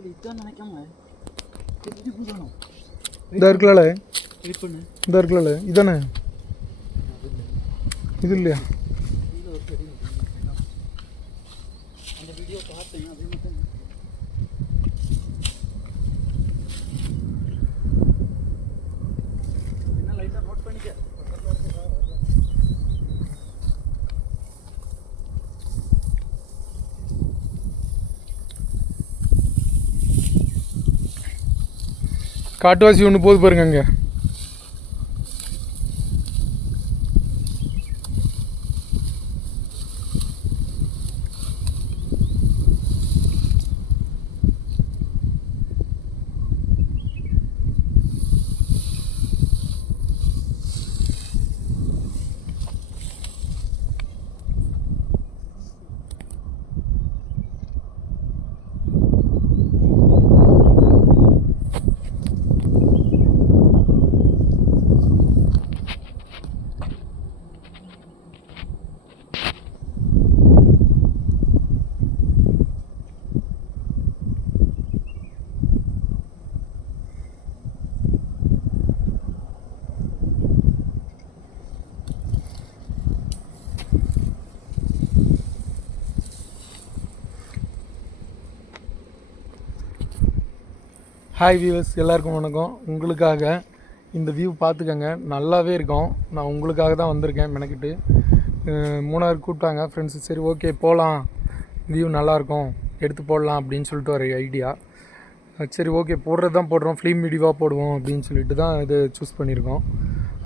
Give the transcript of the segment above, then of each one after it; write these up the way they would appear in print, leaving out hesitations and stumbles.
இந்த இருக்கலாம்ல இந்த இருக்கலாம்ல இதானே இது இல்லையா அந்த வீடியோ பார்த்தேன் அதே மட்டும் என்ன லைட்டாக நோட் பண்ணிக்க காட்டுவாசி ஒன்று போது பாருங்க அங்கே ஹாய் வியூவர்ஸ் எல்லாருக்கும் வணக்கம். உங்களுக்காக இந்த வியூ பார்த்துக்கங்க, நல்லாவே இருக்கும். நான் உங்களுக்காக தான் வந்திருக்கேன் மெனக்கிட்டு. மூணாறு கூப்பிட்டாங்க ஃப்ரெண்ட்ஸு. சரி ஓகே போகலாம், வியூ நல்லாயிருக்கும் எடுத்து போடலாம் அப்படின்னு சொல்லிட்டு ஒரு ஐடியா. சரி ஓகே போடுறது தான் போடுறோம், ஃபிலிம் வீடியோவாக போடுவோம் அப்படின்னு சொல்லிட்டு தான் இது சூஸ் பண்ணியிருக்கோம்.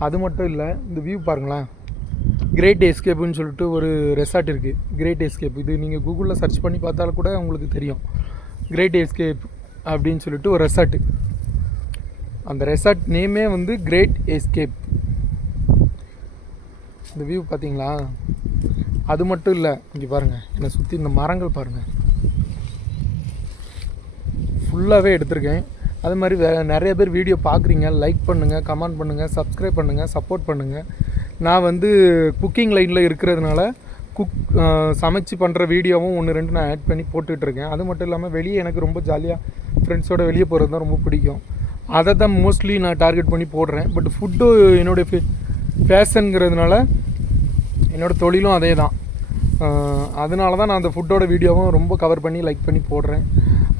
அது மட்டும் இல்லை, இந்த வியூ பாருங்களேன். கிரேட் எஸ்கேப்புன்னு சொல்லிட்டு ஒரு ரெசார்ட் இருக்குது. கிரேட் எஸ்கேப் இது நீங்கள் கூகுளில் சர்ச் பண்ணி பார்த்தாலும் கூட உங்களுக்கு தெரியும். கிரேட் எஸ்கேப் அப்படின்னு சொல்லிட்டு ஒரு ரெசார்ட்டு. அந்த ரெசார்ட் நேமே வந்து கிரேட் எஸ்கேப். இந்த வியூ பார்த்தீங்களா? அது மட்டும் இல்லை, இங்கே பாருங்கள், என்னை சுற்றி இந்த மரங்கள் பாருங்கள், ஃபுல்லாகவே எடுத்திருக்கேன். அது மாதிரி நிறைய பேர் வீடியோ பார்க்குறீங்க, லைக் பண்ணுங்கள், கமெண்ட் பண்ணுங்கள், சப்ஸ்கிரைப் பண்ணுங்கள், சப்போர்ட் பண்ணுங்கள். நான் வந்து குக்கிங் லைனில் இருக்கிறதுனால சமைச்சு பண்ணுற வீடியோவும் 1-2 நான் ஆட் பண்ணி போட்டுட்ருக்கேன். அது மட்டும் இல்லாமல் வெளியே எனக்கு ரொம்ப ஜாலியாக ஃப்ரெண்ட்ஸோடு வெளியே போகிறது தான் ரொம்ப பிடிக்கும். அதை தான் மோஸ்ட்லி நான் டார்கெட் பண்ணி போடுறேன். பட் ஃபுட்டு என்னுடைய ஃபேஷனுங்கிறதுனால என்னோடய தொழிலும் அதே தான். அதனால தான் நான் அந்த ஃபுட்டோட வீடியோவும் ரொம்ப கவர் பண்ணி லைக் பண்ணி போடுறேன்.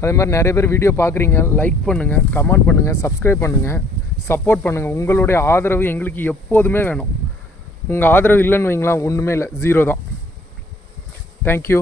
அதே மாதிரி நிறைய பேர் வீடியோ பார்க்குறீங்க, லைக் பண்ணுங்கள், கமெண்ட் பண்ணுங்கள், சப்ஸ்கிரைப் பண்ணுங்கள், சப்போர்ட் பண்ணுங்கள். உங்களுடைய ஆதரவு எங்களுக்கு எப்போதுமே வேணும். உங்கள் ஆதரவு இல்லைன்னு வைங்களா, ஒன்றுமே இல்லை, 0 தான். தேங்க்யூ.